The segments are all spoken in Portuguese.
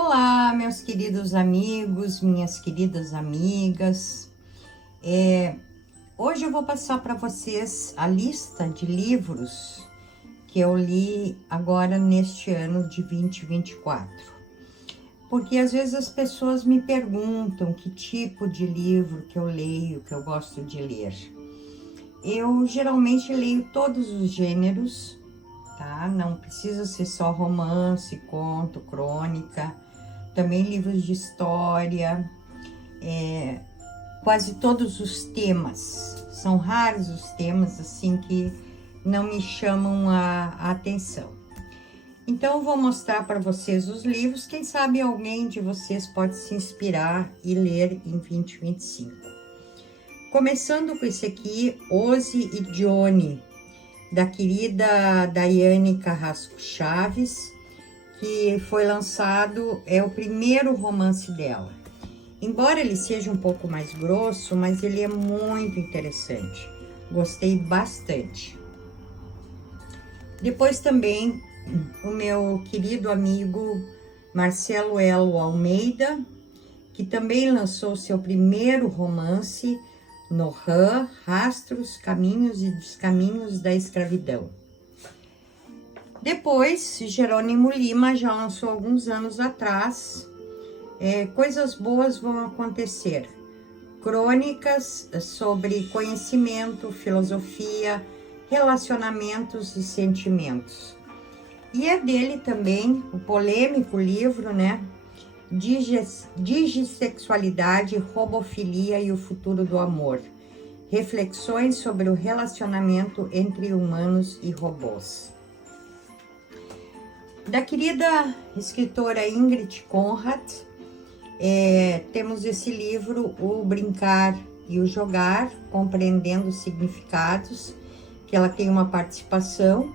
Olá, meus queridos amigos, minhas queridas amigas. Hoje eu vou passar para vocês a lista de livros que eu li agora neste ano de 2024. Porque às vezes as pessoas me perguntam que tipo de livro que eu leio, que eu gosto de ler. Eu geralmente leio todos os gêneros, tá? Não precisa ser só romance, conto, crônica, também livros de história, quase todos os temas. São raros os temas assim que não me chamam a atenção. Então eu vou mostrar para vocês os livros, quem sabe alguém de vocês pode se inspirar e ler em 2025. Começando com esse aqui, Ozzy e Johnny, da querida Daiane Carrasco Chaves, que foi lançado, é o primeiro romance dela. Embora ele seja um pouco mais grosso, mas ele é muito interessante. Gostei bastante. Depois também, o meu querido amigo Marcelo Elo Almeida, que também lançou seu primeiro romance, Nohã, Rastros, Caminhos e Descaminhos da Escravidão. Depois, Jerônimo Lima já lançou alguns anos atrás, Coisas Boas Vão Acontecer, crônicas sobre conhecimento, filosofia, relacionamentos e sentimentos. E é dele também o polêmico livro, né? Digissexualidade, Robofilia e o Futuro do Amor. Reflexões sobre o relacionamento entre humanos e robôs. Da querida escritora Ingrid Conrad, temos esse livro, O Brincar e o Jogar, Compreendendo os Significados, que ela tem uma participação.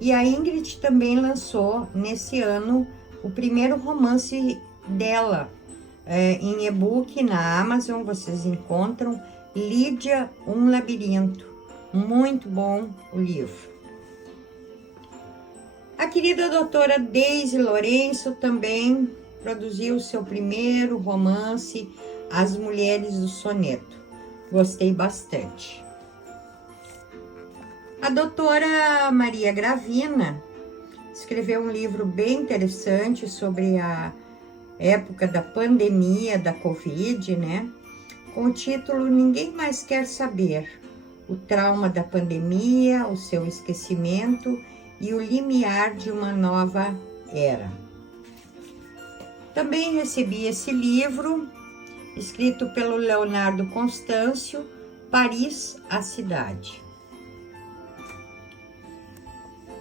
E a Ingrid também lançou, nesse ano, o primeiro romance dela, em e-book na Amazon, vocês encontram, Lídia, Um Labirinto. Muito bom o livro. A querida doutora Deise Lourenço também produziu seu primeiro romance, As Mulheres do Soneto. Gostei bastante. A doutora Maria Gravina escreveu um livro bem interessante sobre a época da pandemia da Covid, né? Com o título Ninguém Mais Quer Saber, o trauma da pandemia, o seu esquecimento e o limiar de uma nova era. Também recebi esse livro, escrito pelo Leonardo Constâncio, Paris, a Cidade.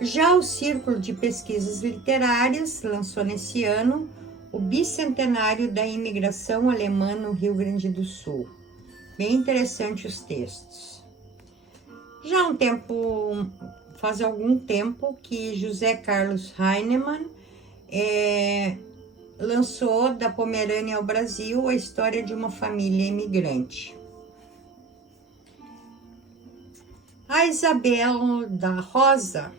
Já o Círculo de Pesquisas Literárias lançou nesse ano o Bicentenário da Imigração Alemã no Rio Grande do Sul. Bem interessante os textos. Já faz algum tempo que José Carlos Heinemann lançou Da Pomerânia ao Brasil, a história de uma família imigrante. A Isabel da Rosa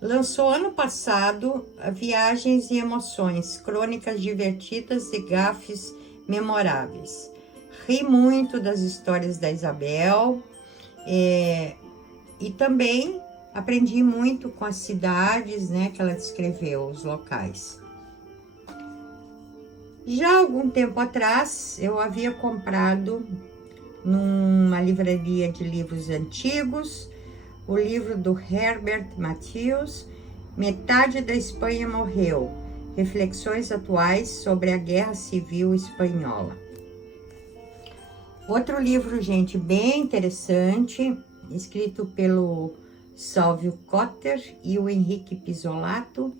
lançou ano passado Viagens e Emoções, crônicas divertidas e gafes memoráveis. Ri muito das histórias da Isabel e também aprendi muito com as cidades, né, que ela descreveu, os locais. Já há algum tempo atrás, eu havia comprado numa livraria de livros antigos o livro do Herbert Matthews, Metade da Espanha Morreu, Reflexões Atuais sobre a Guerra Civil Espanhola. Outro livro, gente, bem interessante, escrito pelo Sálvio Cotter e o Henrique Pisolato,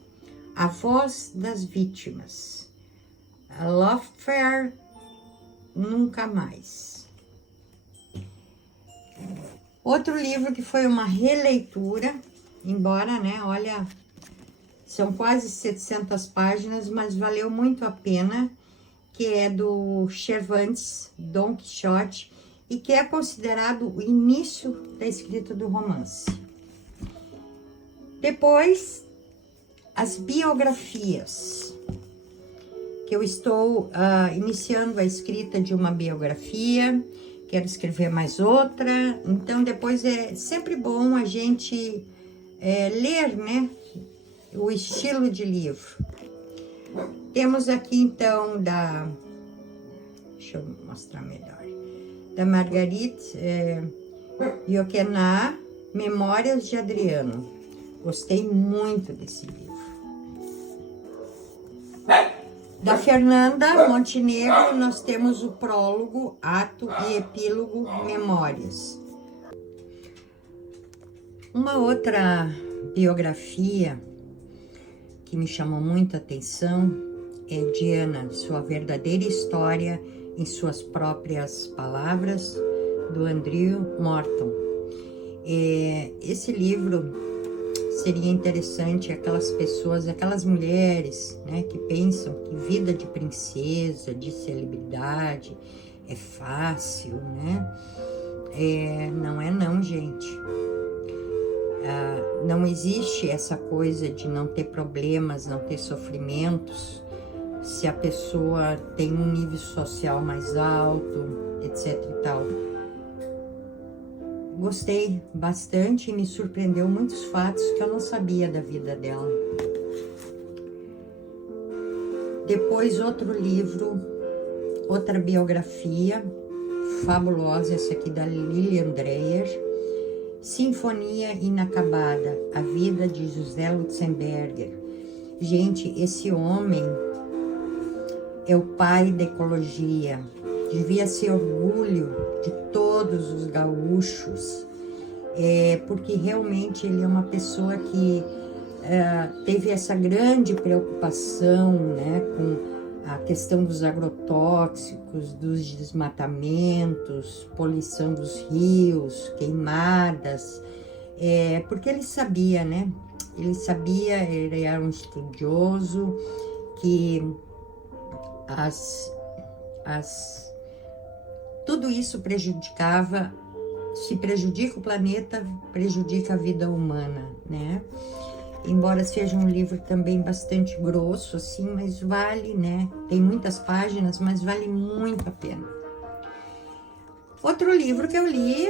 A Voz das Vítimas. A Lawfare Nunca Mais. Outro livro que foi uma releitura, embora, né, olha, são quase 700 páginas, mas valeu muito a pena, que é do Cervantes, Dom Quixote, e que é considerado o início da escrita do romance. Depois, as biografias. que eu estou iniciando a escrita de uma biografia, quero escrever mais outra, então depois é sempre bom a gente ler, né, o estilo de livro. Temos aqui então deixa eu mostrar melhor, da Marguerite Yourcenar, Memórias de Adriano. Gostei muito desse livro. Da Fernanda Montenegro, nós temos o prólogo, ato e epílogo, Memórias. Uma outra biografia que me chamou muita atenção é Diana, Sua Verdadeira História em Suas Próprias Palavras, do Andrew Morton. Esse livro seria interessante aquelas pessoas, aquelas mulheres, né, que pensam que vida de princesa, de celebridade é fácil, né? Não é não, gente. Não existe essa coisa de não ter problemas, não ter sofrimentos, se a pessoa tem um nível social mais alto, etc e tal. Gostei bastante e me surpreendeu muitos fatos que eu não sabia da vida dela. Depois outro livro, outra biografia fabulosa, essa aqui da Lilian Dreyer, Sinfonia Inacabada, a vida de José Lutzenberger. Gente, esse homem é o pai da ecologia, devia ser orgulho de todos os gaúchos, porque realmente ele é uma pessoa que teve essa grande preocupação, né, com a questão dos agrotóxicos, dos desmatamentos, poluição dos rios, queimadas, porque ele sabia, né? Ele era um estudioso que tudo isso prejudicava, se prejudica o planeta, prejudica a vida humana, né? Embora seja um livro também bastante grosso, assim, mas vale, né? Tem muitas páginas, mas vale muito a pena. Outro livro que eu li,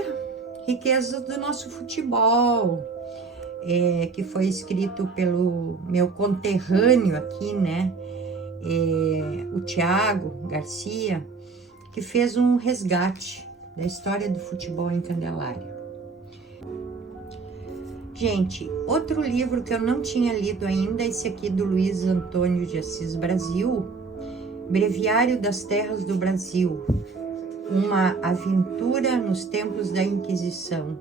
Riqueza do Nosso Futebol, que foi escrito pelo meu conterrâneo aqui, né? O Tiago Garcia, que fez um resgate da história do futebol em Candelária. Gente, outro livro que eu não tinha lido ainda, esse aqui do Luiz Antônio de Assis Brasil, Breviário das Terras do Brasil, uma aventura nos tempos da Inquisição.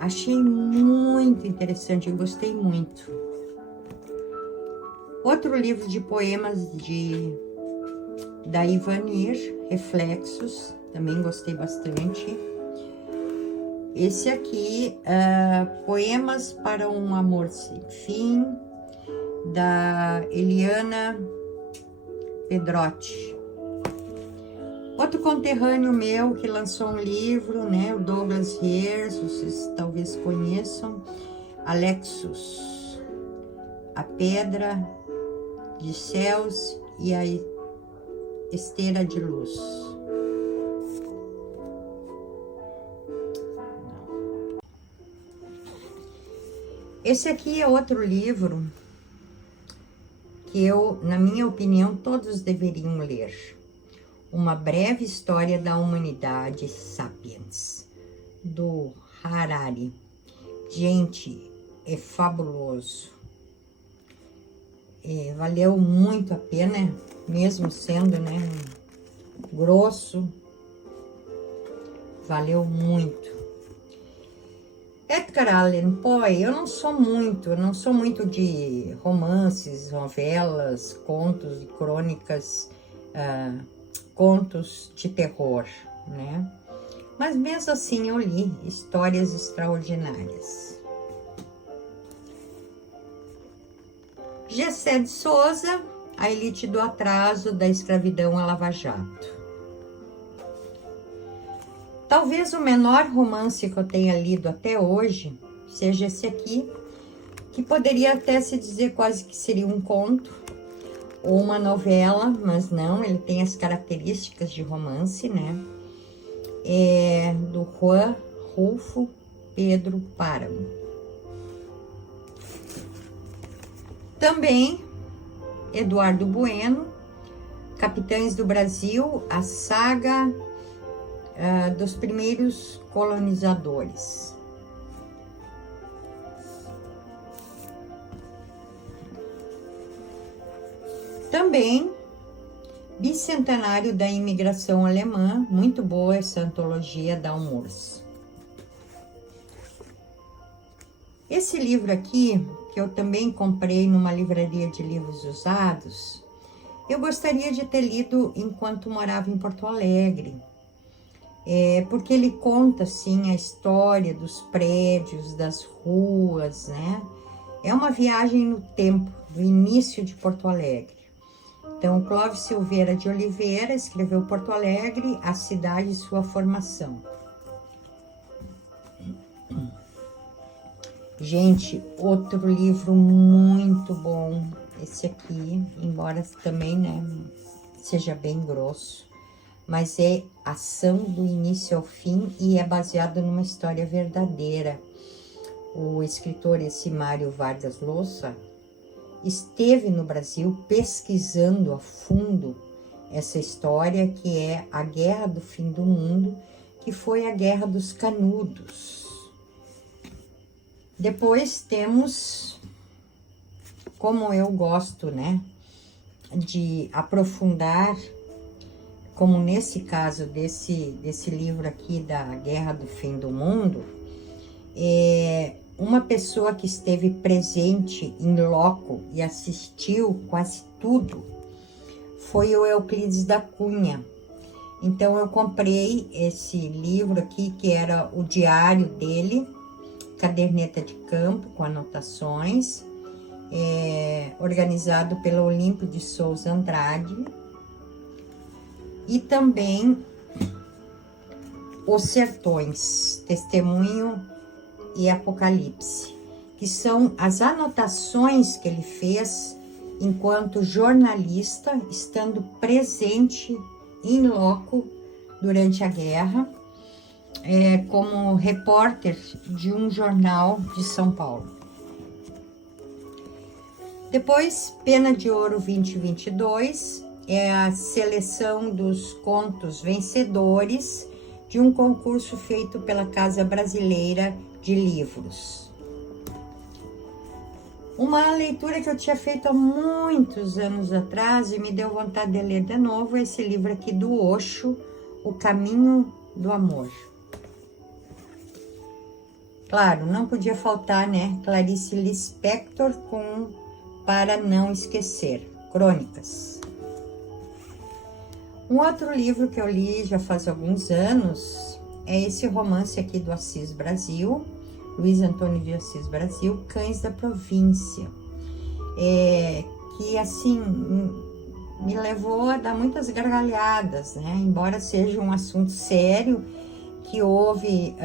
Achei muito interessante, eu gostei muito. Outro livro de poemas da Ivanir, Reflexos, também gostei bastante. Esse aqui, Poemas para um Amor Sem Fim, da Eliana Pedrotti. Outro conterrâneo meu que lançou um livro, né, o Douglas Riers, vocês talvez conheçam, Alexos, A Pedra de Céus e a Esteira de Luz. Esse aqui é outro livro que na minha opinião, todos deveriam ler. Uma Breve História da Humanidade, Sapiens, do Harari. Gente, é fabuloso. Valeu muito a pena, mesmo sendo, né, grosso. Valeu muito. Edgar Allan Poe, eu não sou muito de romances, novelas, contos e crônicas, contos de terror, né? Mas mesmo assim eu li histórias extraordinárias. Gessé de Souza, A Elite do Atraso, da Escravidão à Lava Jato. Talvez o menor romance que eu tenha lido até hoje seja esse aqui, que poderia até se dizer quase que seria um conto, ou uma novela, mas não, ele tem as características de romance, né? É do Juan Rulfo Pedro Páramo. Também Eduardo Bueno, Capitães do Brasil, a saga dos primeiros colonizadores. Também Bicentenário da Imigração Alemã, muito boa essa antologia da Almors. Esse livro aqui, que eu também comprei numa livraria de livros usados, eu gostaria de ter lido enquanto morava em Porto Alegre, porque ele conta, assim, a história dos prédios, das ruas, né? É uma viagem no tempo, do início de Porto Alegre. Então, Clóvis Silveira de Oliveira escreveu Porto Alegre, a cidade e sua formação. Gente, outro livro muito bom, esse aqui, embora também, né, seja bem grosso, mas é ação do início ao fim e é baseado numa história verdadeira. O escritor esse Mário Vargas Llosa esteve no Brasil pesquisando a fundo essa história, que é a Guerra do Fim do Mundo, que foi a Guerra dos Canudos. Depois temos, como eu gosto, né, de aprofundar, como nesse caso desse livro aqui da Guerra do Fim do Mundo, uma pessoa que esteve presente em loco e assistiu quase tudo foi o Euclides da Cunha. Então eu comprei esse livro aqui, que era o diário dele, caderneta de campo com anotações, organizado pela Olímpio de Souza Andrade, e também Os Sertões, Testemunho e Apocalipse, que são as anotações que ele fez enquanto jornalista, estando presente em loco durante a guerra, como repórter de um jornal de São Paulo. Depois, Pena de Ouro 2022, é a seleção dos contos vencedores de um concurso feito pela Casa Brasileira de Livros. Uma leitura que eu tinha feito há muitos anos atrás e me deu vontade de ler de novo, é esse livro aqui do Osho, O Caminho do Amor. Claro, não podia faltar, né, Clarice Lispector com Para Não Esquecer, Crônicas. Um outro livro que eu li já faz alguns anos é esse romance aqui do Assis Brasil, Luiz Antônio de Assis Brasil, Cães da Província, que assim me levou a dar muitas gargalhadas, né? Embora seja um assunto sério que houve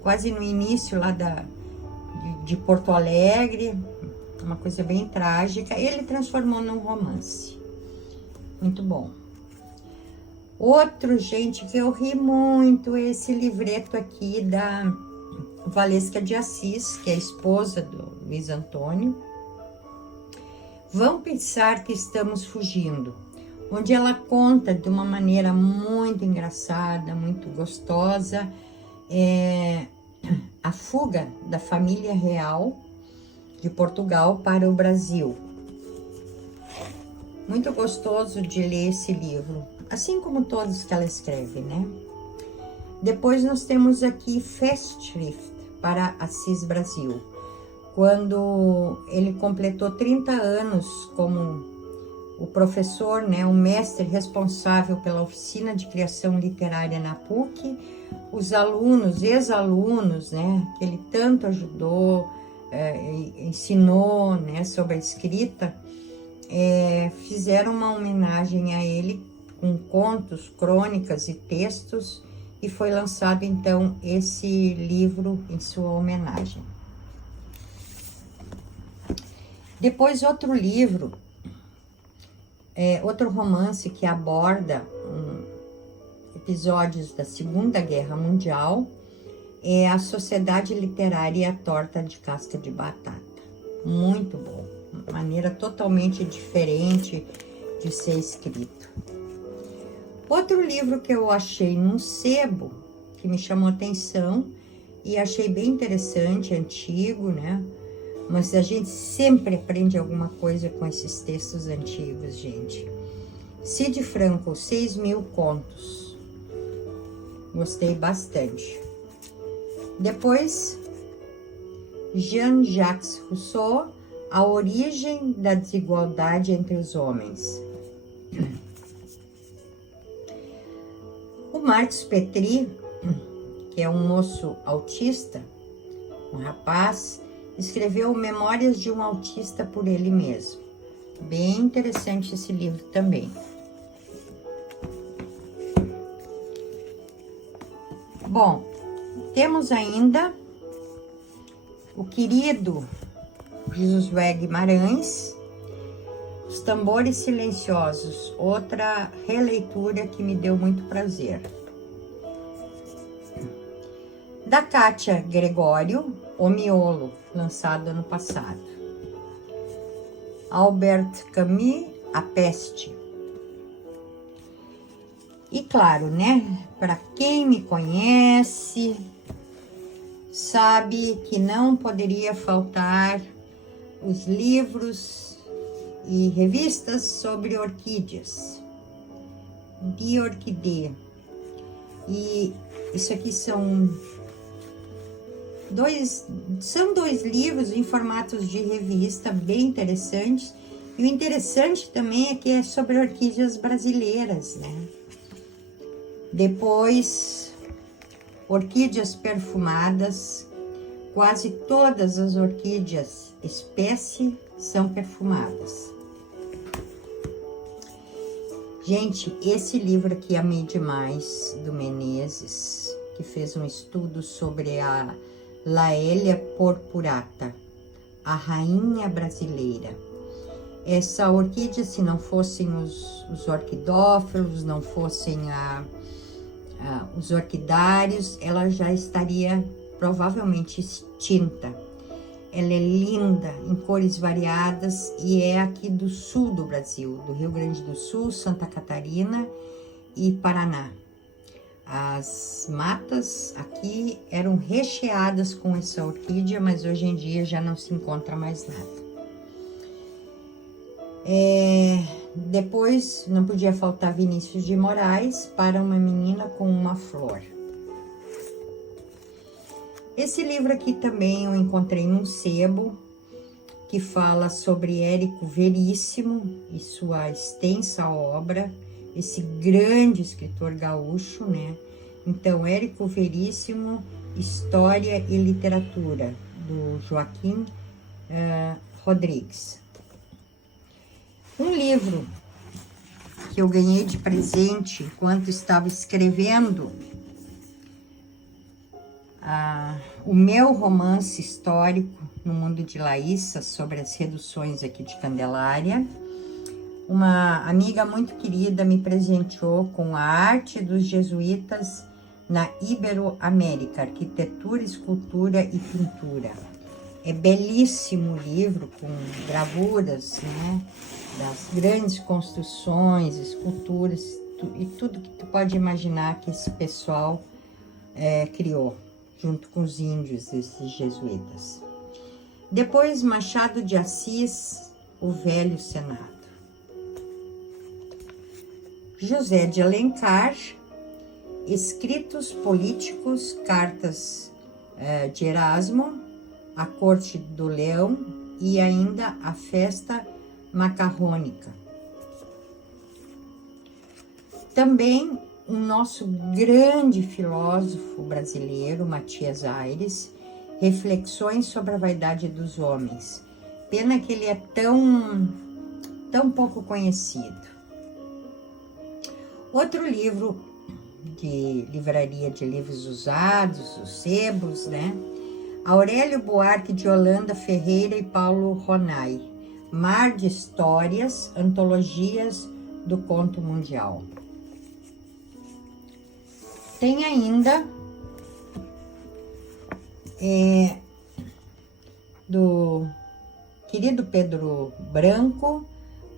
quase no início lá de Porto Alegre, uma coisa bem trágica, ele transformou num romance. Muito bom. Outro, gente, que eu ri muito, é esse livreto aqui da Valesca de Assis, que é a esposa do Luiz Antônio. Vão pensar que estamos fugindo, onde ela conta de uma maneira muito engraçada, muito gostosa, a fuga da família real de Portugal para o Brasil. Muito gostoso de ler esse livro, assim como todos que ela escreve, né? Depois nós temos aqui Festschrift para Assis Brasil, quando ele completou 30 anos como o professor, né, o mestre responsável pela oficina de criação literária na PUC, os alunos, ex-alunos, né, que ele tanto ajudou, ensinou, né, sobre a escrita, fizeram uma homenagem a ele com contos, crônicas e textos, e foi lançado então esse livro em sua homenagem. Depois outro livro Outro romance que aborda episódios da Segunda Guerra Mundial é A Sociedade Literária e a Torta de Casca de Batata. Muito bom, uma maneira totalmente diferente de ser escrito. Outro livro que eu achei num sebo, que me chamou atenção e achei bem interessante, antigo, né? Mas a gente sempre aprende alguma coisa com esses textos antigos, gente. Cid Franco, 6.000 contos. Gostei bastante. Depois, Jean-Jacques Rousseau, A Origem da Desigualdade entre os Homens. O Marcos Petri, que é um moço autista, um rapaz, escreveu Memórias de um Autista por ele mesmo. Bem interessante esse livro também. Bom, temos ainda o querido Josué Guimarães, Os Tambores Silenciosos, outra releitura que me deu muito prazer. Da Kátia Gregório, O Miolo, lançado ano passado. Albert Camus, A Peste. E claro, né, para quem me conhece, sabe que não poderia faltar os livros e revistas sobre orquídeas, de orquídea. E isso aqui são dois livros em formatos de revista bem interessantes. E o interessante também é que é sobre orquídeas brasileiras, né? Depois, orquídeas perfumadas. Quase todas as orquídeas espécie são perfumadas. Gente, esse livro aqui amei demais, do Menezes, que fez um estudo sobre a Laélia purpurata, a rainha brasileira. Essa orquídea, se não fossem os orquidófilos, não fossem os orquidários, ela já estaria provavelmente extinta. Ela é linda, em cores variadas, e é aqui do sul do Brasil, do Rio Grande do Sul, Santa Catarina e Paraná. As matas aqui eram recheadas com essa orquídea, mas hoje em dia já não se encontra mais nada. Depois, não podia faltar Vinícius de Moraes, Para uma Menina com uma Flor. Esse livro aqui também eu encontrei num sebo, que fala sobre Érico Veríssimo e sua extensa obra, esse grande escritor gaúcho, né? Então, Érico Veríssimo, História e Literatura, do Joaquim Rodrigues. Um livro que eu ganhei de presente enquanto estava escrevendo o meu romance histórico no mundo de Laíssa, sobre as reduções aqui de Candelária. Uma amiga muito querida me presenteou com A Arte dos Jesuítas na Iberoamérica, Arquitetura, Escultura e Pintura. É belíssimo o livro, com gravuras, né, das grandes construções, esculturas e tudo que tu pode imaginar que esse pessoal criou, junto com os índios, esses jesuítas. Depois, Machado de Assis, O Velho Senado. José de Alencar, Escritos Políticos, Cartas de Erasmo, A Corte do Leão e ainda A Festa Macarrônica. Também o nosso grande filósofo brasileiro, Matias Aires, Reflexões sobre a Vaidade dos Homens. Pena que ele é tão pouco conhecido. Outro livro de livraria de livros usados, os sebos, né? Aurélio Buarque de Holanda Ferreira e Paulo Ronay, Mar de Histórias, Antologias do Conto Mundial. Tem ainda do querido Pedro Branco,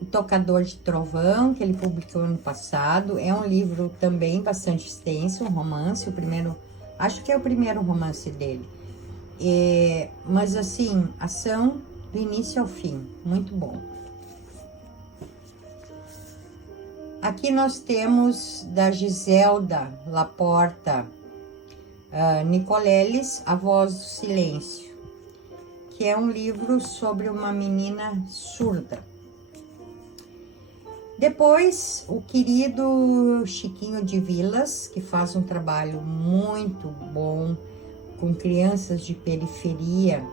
O Tocador de Trovão, que ele publicou ano passado. É um livro também bastante extenso, um romance, acho que é o primeiro romance dele. Mas assim, ação do início ao fim, muito bom. Aqui nós temos da Giselda Laporta Nicoleles, A Voz do Silêncio, que é um livro sobre uma menina surda. Depois, o querido Chiquinho de Vilas, que faz um trabalho muito bom com crianças de periferia,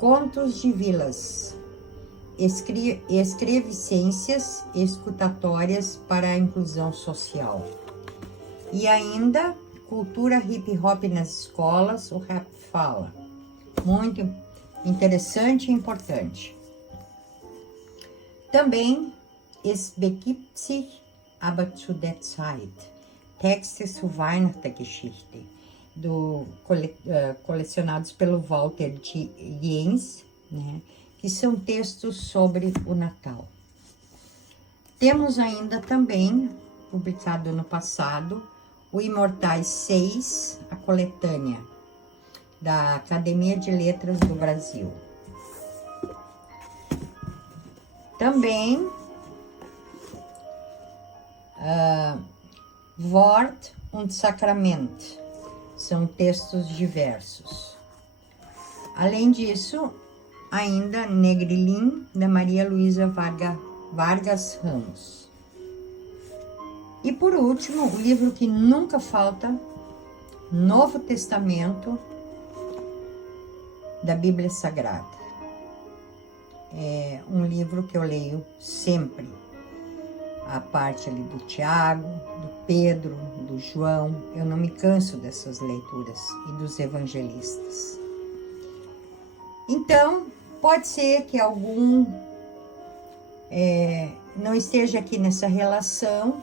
Contos de Vilas, escrevicências escutatórias para a inclusão social. E ainda, Cultura Hip Hop nas Escolas, o Rap Fala. Muito interessante e importante. Também, Es begibt sich aber zu der Zeit, Texte zu Weihnachtsgeschichte, colecionados pelo Walter Jens, né, que são textos sobre o Natal. Temos ainda também, publicado ano passado, o Imortais 6, a coletânea da Academia de Letras do Brasil. Também, Wort und Sakrament, são textos diversos. Além disso, ainda Negrilin, da Maria Luísa Vargas Ramos. E por último, o livro que nunca falta, Novo Testamento da Bíblia Sagrada. É um livro que eu leio sempre. A parte ali do Tiago, do Pedro, do João. Eu não me canso dessas leituras e dos evangelistas. Então, pode ser que algum não esteja aqui nessa relação,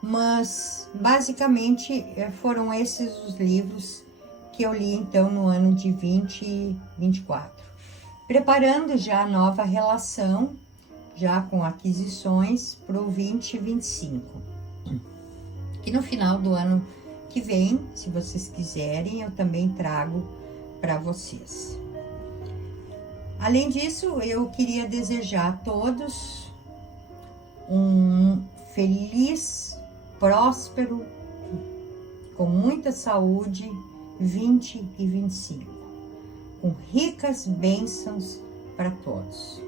mas basicamente foram esses os livros que eu li então no ano de 2024. Preparando já a nova relação, já com aquisições para o 2025. E no final do ano que vem, se vocês quiserem, eu também trago para vocês. Além disso, eu queria desejar a todos um feliz, próspero, com muita saúde, 20 e 25, com ricas bênçãos para todos.